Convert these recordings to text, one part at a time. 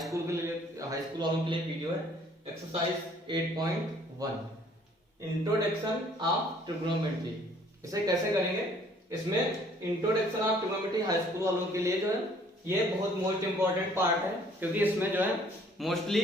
High school वालों के लिए वीडियो है। Exercise 8.1 introduction of trigonometry. इसे कैसे करेंगे? इसमें introduction of trigonometry high school वालों के लिए जो है ये बहुत मोस्ट इंपॉर्टेंट पार्ट है, क्योंकि इसमें जो है मोस्टली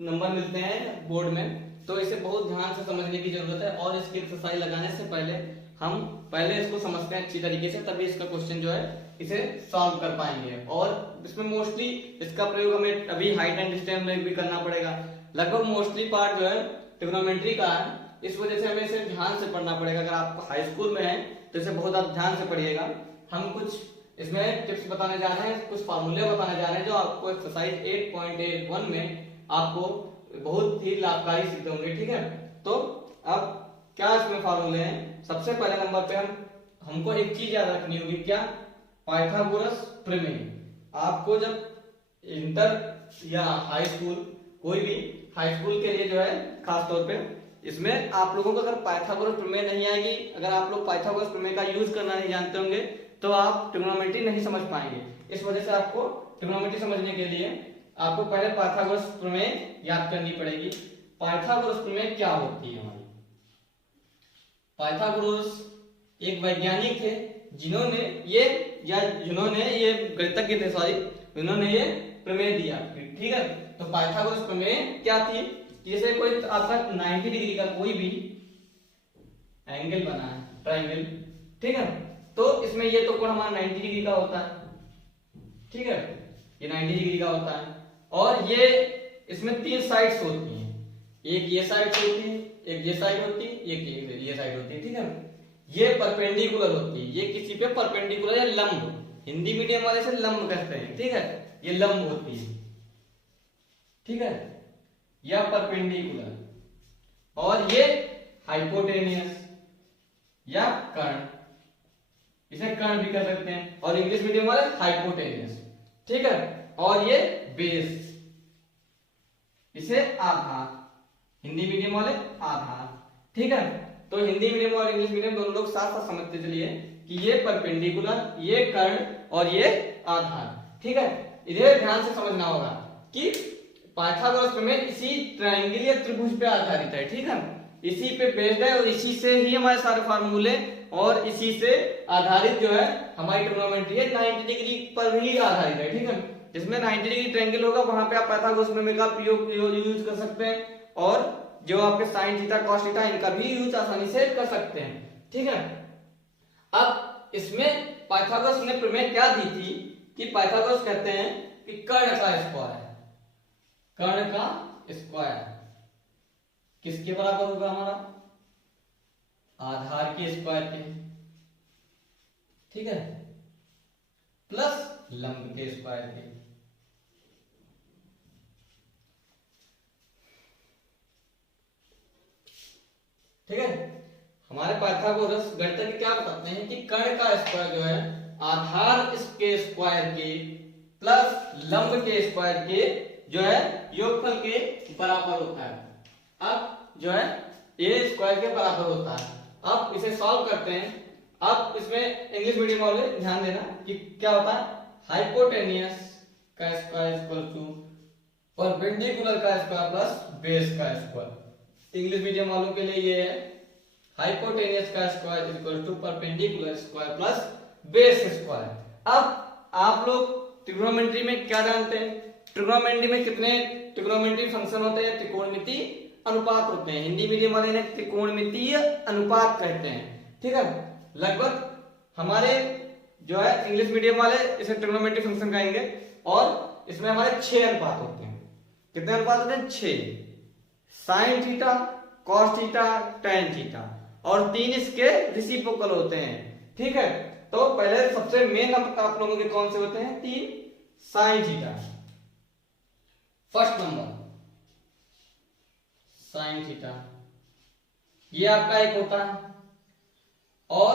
नंबर मिलते हैं बोर्ड में, तो इसे बहुत ध्यान से समझने की जरूरत है। और इसकी एक्सरसाइज लगाने से पहले हम पहले इसको समझते हैं अच्छी तरीके से, तभी इसका क्वेश्चन जो है इसे सॉल्व कर पाएंगे। और इसमें मोस्टली इसका प्रयोग हमें अभी हाइट एंड डिस्टेंस में भी करना पड़ेगा। लगभग मोस्टली पार्ट जो है ट्रिग्नोमेट्री का है, इस वजह से हमें इसे ध्यान से पढ़ना पड़ेगा। अगर आप हाई स्कूल में हैं तो इसे बहुत आप ध्यान से पढ़िएगा। हम कुछ इसमें टिप्स बताने जा रहे हैं, कुछ फार्मूले बताने जा रहे हैं जो आपको एक्सरसाइज 8.1 में आपको बहुत ही लाभकारी सिद्ध होंगे। ठीक है, तो अब क्या इसमें फार्मूले हैं? सबसे पहले नंबर पे हमको एक चीज याद रखनी होगी, क्या? पाइथागोरस प्रमेय। आपको जब इंटर या हाई स्कूल, कोई भी हाई स्कूल के लिए जो है खास तौर पे इसमें आप लोगों को अगर पाइथागोरस प्रमेय नहीं आएगी, अगर आप लोग पाइथागोरस प्रमेय का यूज करना नहीं जानते होंगे तो आप ट्रिग्नोमेट्री नहीं समझ पाएंगे। इस वजह से आपको ट्रिग्नोमेट्री समझने के लिए आपको पहले पाइथागोरस प्रमेय याद करनी पड़ेगी। पाइथागोरस प्रमेय क्या होती है हमारी? पाइथागोरस एक वैज्ञानिक थे जिन्होंने ये गणितज्ञ थे, सॉरी, उन्होंने ये प्रमेय दिया। ठीक है, तो पाइथागोरस प्रमेय क्या थी? जैसे कोई आपका 90 डिग्री का कोई भी एंगल बना है, ट्रायंगल, ठीक है, तो इसमें ये तो कोण हमारा 90 डिग्री का होता है। ठीक है, ये 90 डिग्री का होता है और ये इसमें 3 साइड्स होती हैं। एक ये साइड होती है, एक ये साइड होती है, एक ये साइड होती है। ठीक है, ये परपेंडिकुलर होती है, ये किसी पे परपेंडिकुलर या लंब, हिंदी मीडियम वाले से लंब कहते हैं। ठीक है, ये लंब होती है। ठीक है, या परपेंडिकुलर, और ये हाइपोटेनियस या कर्ण, इसे कर्ण भी कह सकते हैं, और इंग्लिश मीडियम वाले हाइपोटेनियस। ठीक है, और ये बेस, इसे आधार, हिंदी मीडियम वाले आधार। ठीक है, तो हिंदी मीडियम और इंग्लिश मीडियम दोनों लोग साथ साथ समझते चलिए कि ये परपेंडिकुलर, ये कर्ण और ये आधार। ठीक है, इधर ध्यान से समझना होगा कि पाइथागोरस प्रमेय इसी ट्रायंगल या त्रिभुज पे आधारित है। ठीक है, इसी पे बेस्ड है और इसी से ही हमारे सारे फार्मूले और इसी से आधारित जो है हमारी ट्रिग्नोमेट्री है। 90 डिग्री पर ही आधारित है। ठीक है, जिसमें 90 डिग्री ट्रायंगल होगा वहां पे आप पाइथागोरस प्रमेय का प्रयोग यूज कर सकते हैं, और जो आपके साइन थीटा कॉस थीटा इनका भी यूज आसानी से कर सकते हैं। ठीक है, अब इसमें पाइथागोरस ने प्रमेय क्या दी थी कि पाइथागोरस कहते हैं कि कर्ण का स्क्वायर, कर्ण का स्क्वायर किसके बराबर होगा? हमारा आधार के स्क्वायर के, ठीक है, प्लस लंब के स्क्वायर के। ठीक है, हमारे पाइथागोरस गणितज्ञ क्या बताते हैं कि कर्ण का स्क्वायर जो है आधार इसके स्क्वायर के प्लस लंब के स्क्वायर के जो है योगफल के बराबर होता है। अब जो है ये स्क्वायर के बराबर होता है। अब इसे सॉल्व करते हैं। अब इसमें इंग्लिश मीडियम वाले ध्यान देना कि क्या होता है, हाइपोटेनियस का स्क्वायर इक्वल टू परपेंडिकुलर का स्क्वायर प्लस बेस का स्क्वायर। इंग्लिश मीडियम वालों के लिए ये है हाइपोटेनियस का square equal to perpendicular square plus base square. अब आप लोग ट्रिग्नोमेट्री में क्या जानते हैं? ट्रिग्नोमेट्री में कितने ट्रिग्नोमेट्री फंक्शन होते हैं? त्रिकोणमितीय अनुपात होते हैं। हिंदी मीडियम वाले इन्हें त्रिकोणमितीय अनुपात कहते हैं। ठीक है, लगभग हमारे जो है इंग्लिश मीडियम वाले इसे ट्रिग्नोमेट्री फंक्शन कहेंगे, और इसमें हमारे 6 अनुपात होते हैं। कितने अनुपात होते हैं? 6। Sine theta, cos theta, tan theta, और 3 इसके रेसिप्रोकल होते हैं। ठीक है, तो पहले सबसे मेन आप लोगों के कौन से होते हैं? 3 sine theta, first number sine theta, ये आपका एक होता है, और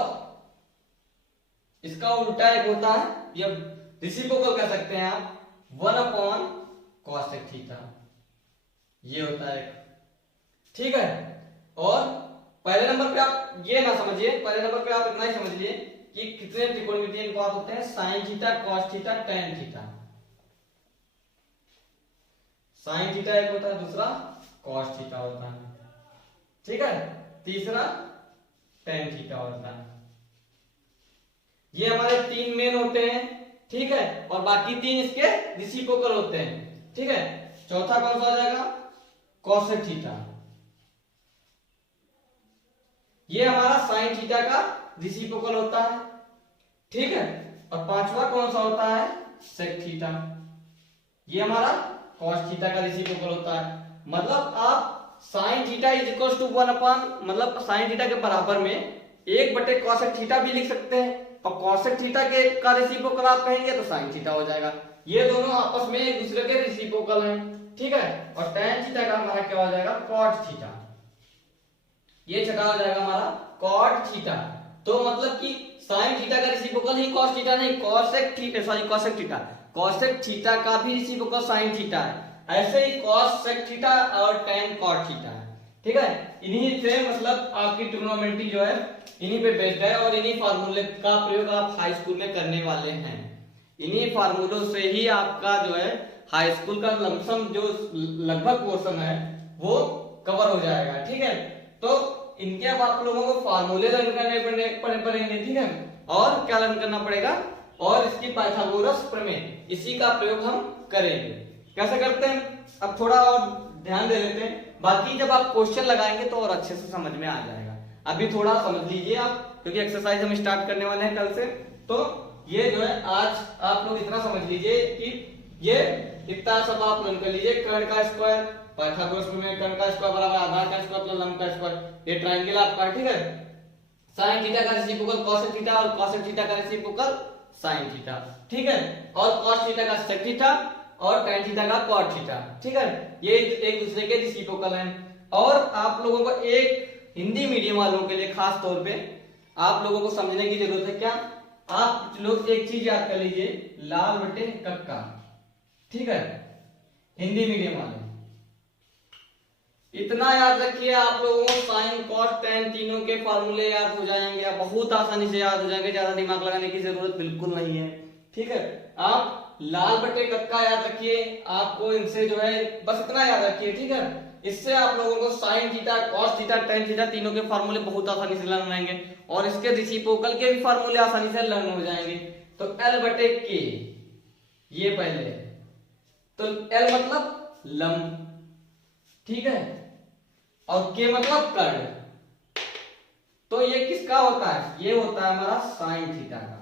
इसका उल्टा एक होता है, ये रेसिप्रोकल कह सकते हैं आप, 1/cos थीटा, ये होता है। ठीक है, और पहले नंबर पे आप ये ना समझिए, पहले नंबर पे आप इतना ही समझिए कि कितने त्रिकोणमितीय अनुपात होते हैं? Sine theta, cos theta, tan theta. Sine theta एक होता है, दूसरा कॉस थीटा होता है, ठीक है, तीसरा टेन थीटा होता है। ये हमारे तीन मेन होते हैं, ठीक है, और बाकी तीन इसके रेसिप्रोकल होते हैं, ठीक है। चौथा कौन सा हो जाएगा, कॉसेक थीटा, ये हमारा साइन थीटा का रेसिप्रोकल होता है, ठीक है। और पांचवा कौन सा होता है, सेक थीटा, ये हमारा कॉस थीटा का रेसिप्रोकल होता है। मतलब आप sine theta is equal to 1 मतलब साइन थीटा के बराबर में 1 कॉसेक थीटा भी लिख सकते हैं, और कॉसेक थीटा के का रेसिप्रोकल आप कहेंगे तो साइन थीटा हो जाएगा। ये दोनों आपस में एक दूसरे के रेसिप्रोकल हैं, ठीक है। और tan थीटा का हमारा क्या हो जाएगा, cot थीटा, ये छठा हो जाएगा हमारा cot थीटा। तो मतलब कि साइन थीटा का रेसिप्रोकल ही cos थीटा नहीं, cosec theta, sorry cosec theta, cosec theta का भी रेसिप्रोकल साइन थीटा है। ऐसे ही cos थीटा और tan cot थीटा है, ठीक है। इन्हीं से मतलब आपकी ट्रिग्नोमेट्री जो है इन्हीं पे बेस्ड है, और इन्हीं फार्मूले का प्रयोग आप हाई स्कूल में करने वाले हैं। इन्हीं फार्मूलों से ही आपका जो है हाई स्कूल का लमसम जो लगभग पोर्शन है वो कवर हो जाएगा, ठीक है। तो इनके अब आप लोगों को फार्मूले लर्न करने पड़ेंगे, ठीक है, और क्या लर्न करना पड़ेगा, और इसकी पाइथागोरस प्रमेय, इसी का प्रयोग हम करेंगे। कैसे करते हैं अब थोड़ा और ध्यान दे लेते हैं, बाकी जब आप क्वेश्चन लगाएंगे तो और अच्छे से समझ में आ जाएगा। अभी थोड़ा समझ लीजिए आप, क्योंकि एक्सरसाइज हम स्टार्ट करने वाले हैं कल से। तो ये जो है आज आप लोग इतना समझ लीजिए कि ये इतना सब आप लर्न कर लीजिए। कर्ण का स्क्वायर, पाइथागोरस प्रमेय, कर्ण का स्क्वायर बराबर आधार का स्क्वायर प्लस लंब का स्क्वायर, ये ट्रायंगल आपका, ठीक है। साइन थीटा का रेसिप्रोकल cosec थीटा, और cosec थीटा का रेसिप्रोकल साइन थीटा, ठीक है। और cos थीटा का sec थीटा, और tan थीटा का cot थीटा, ठीक है। ये एक दूसरे के रेसिप्रोकल हैं। और आप लोगों को एक हिंदी मीडियम वालों के लिए खास तौर पे आप लोगों को समझने की जरूरत है क्या, आप लोग एक चीज याद कर लीजिए, लाल बटे कक्का, ठीक है, हिंदी मीडियम वाले इतना याद रखिए, आप लोगों को साइन कॉस टेन तीनों के फार्मूले याद हो जाएंगे, बहुत आसानी से याद हो जाएंगे, ज्यादा दिमाग लगाने की जरूरत बिल्कुल नहीं है, ठीक है। आप लाल बटे कक्का याद रखिए, आपको इनसे जो है बस इतना याद रखिए, ठीक है। इससे आप लोगों को sine theta, cos theta, tan theta तीनों के फार्मूले बहुत आसानी से लर्न होंगे, और इसके रेसिप्रोकल के भी फार्मूले आसानी से लर्न हो जाएंगे। तो L बटे के, ये पहले, तो L मतलब लंब, ठीक है, और के मतलब कर्ण। तो ये किसका होता है, ये होता है हमारा साइन थीटा का,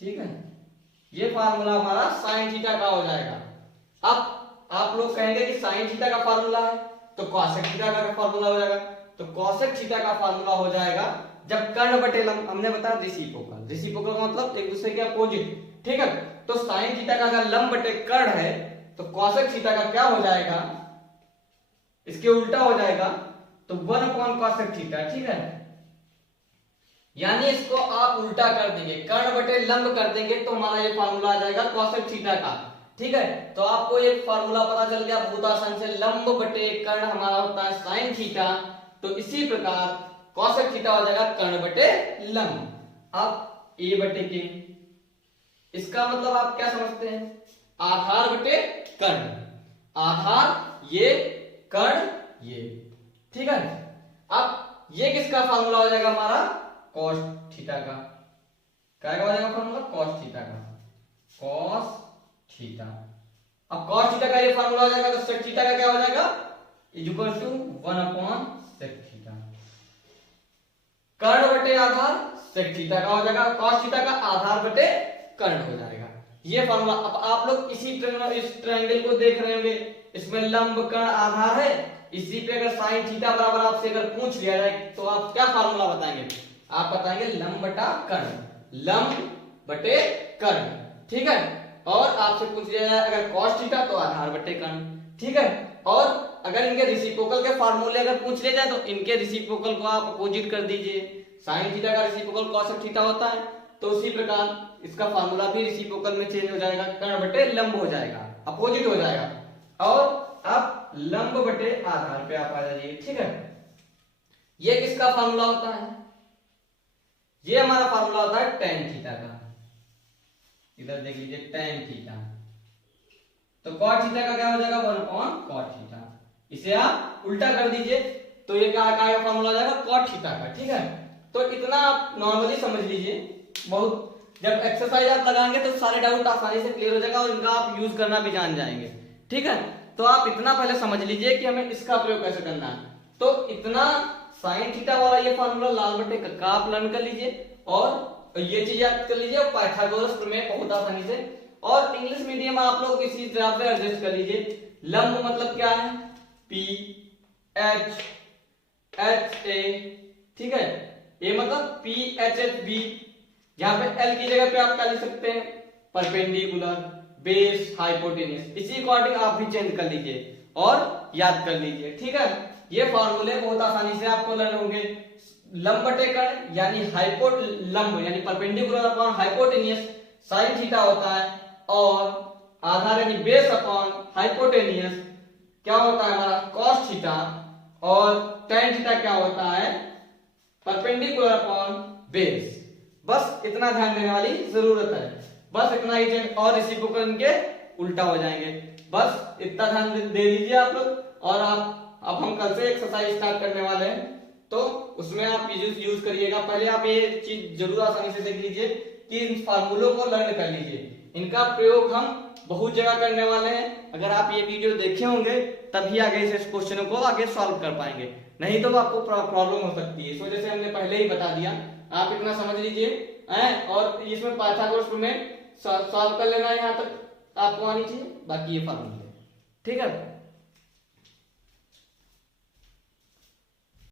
ठीक है। ये फार्मूला हमारा साइन थीटा का हो जाएगा। अब आप लोग कहेंगे कि साइन थीटा का फार्मूला है तो कॉसेक थीटा का फार्मूला हो जाएगा, तो कॉसेक थीटा का फार्मूला हो जाएगा जब कर्ण बटे लंब, हमने बताया रेसिप्रोकल, रेसिप्रोकल का मतलब एक दूसरे के अपोजिट, ठीक है। तो साइन थीटा का अगर लंब बटे कर्ण है तो कॉसेक थीटा का क्या हो जाएगा, इसके उल्टा हो जाएगा, तो 1 कॉसेक थीटा, ठीक है। यानी इसको आप उल्टा कर देंगे, कर्ण बटे लंब कर देंगे, तो हमारा ये फार्मूला आ जाएगा कॉसेक थीटा का, ठीक है। तो आपको एक फार्मूला पता चल गया बहुत आसान से, लंब बटे कर्ण हमारा होता है साइन थीटा, तो इसी प्रकार कॉसेक थीटा हो जाएगा कर्ण बटे लंब। अब ए बटे के, इसका मतलब आप क्या समझते हैं, आधार बटे कर्ण, आधार ये, कर्ण ये, ठीक है। अब ये किसका फार्मूला हो जाएगा हमारा, कॉस थीटा का, क्या हो जाएगा फार्मूला, कॉस थीटा का, कॉस थीटा। अब कॉस थीटा का ये फार्मूला हो जाएगा, तो सेक थीटा का क्या हो जाएगा, is equal to 1/sec theta. कर्ण बटे आधार सेक थीटा का हो जाएगा, कॉस थीटा का आधार बटे कर्ण हो जाएगा, ये फार्मूला। अब आप लोग इस ट्रायंगल को देख रहे होंगे, इसमें लंब कर्ण आधार है, इसी पे अगर साइन थीटा बराबर आपसे अगर पूछ लिया जाए तो आप क्या फार्मूला बताएंगे, आप बताएंगे लंब बटा कर्ण, लंब बटे कर्ण, ठीक है। और आपसे पूछ लिया जाए अगर cos थीटा तो आधार बटे कर्ण, ठीक है। और अगर इनके रेसिप्रोकल के फार्मूले अगर पूछ लिया जाए तो इनके रेसिप्रोकल को आप अपोजिट कर दीजिए, साइन थीटा का रेसिप्रोकल cos थीटा होता है, तो उसी प्रकार इसका फार्मूला भी रेसिप्रोकल में चेंज हो जाएगा, कर्ण बटे लंब हो जाएगा, अपोजिट हो जाएगा, और आप लंब बटे आधार पे आप आ जाइए, ठीक है। ये किसका फार्मूला होता है, ये हमारा फार्मूला होता है tan थीटा का, इधर देख लीजिए tan थीटा। तो cot थीटा का क्या हो जाएगा 1/cot थीटा। इसे आप उल्टा कर दीजिए तो ये क्या का फॉर्मूला हो जाएगा cot थीटा का। ठीक है, तो इतना आप नॉर्मली समझ लीजिए। बहुत जब एक्सरसाइज आप लगाएंगे तो सारे डाउट आसानी से क्लियर हो जाएगा और इनका आप यूज करना भी जान जाएंगे। ठीक है, तो आप इतना पहले समझ लीजिए कि हमें इसका प्रयोग कैसे करना है। तो इतना साइन थीटा वाला ये फॉर्मूला लाल बटे का आप लर्न कर लीजिए और ये चीज याद कर लीजिए और पाइथागोरस प्रमेय बहुत आसानी से। और इंग्लिश मीडियम आप लोग इसी तरह से एडजस्ट कर लीजिए। लंब मतलब क्या है पी एच एच ए, ठीक है, ए मतलब पी एच एच बी। यहाँ पे एल की जगह पे आप क्या लिख सकते हैं परपेंडिकुलर, बेस, हाइपोटेन्यूस। इसी अकॉर्डिंग आप भी चेंज कर लीजिए और याद कर लीजिए। ठीक है, ये फॉर्मूले बहुत आसानी से आपको लर्न होंगे। लंब बटे कर्ण यानी हाइपो लंब यानी perpendicular upon hypotenuse sine theta होता है, और आधार यानी बेस अपॉन हाइपोटेनियस क्या होता है हमारा कॉस थीटा, और tan थीटा क्या होता है परपेंडिकुलर अपॉन बेस। बस इतना ध्यान देने वाली जरूरत है, बस इतना ही। और रेसिप्रोकल के उल्टा हो जाएंगे, बस इतना ध्यान दे दीजिए आप लोग। और आप अब हम कल से एक्सरसाइज स्टार्ट करने वाले हैं, तो उसमें आप यूज करिएगा। पहले आप ये चीज जरूर आसानी से देख लीजिए कि इन फार्मूलों को लर्न कर लीजिए। इनका प्रयोग हम बहुत जगह करने वाले हैं। अगर आप ये वीडियो देखे होंगे तभी आगे इस क्वेश्चनों को आगे सॉल्व कर पाएंगे, नहीं तो आपको प्रॉब्लम हो सकती है। इस वजह से हमने पहले ही बता दिया, आप इतना समझ लीजिए। और इसमें पाइथागोरस प्रमेय सॉल्व कर लेना है, यहाँ तक आपको आनी चाहिए, बाकी ये फार्मूला। ठीक है।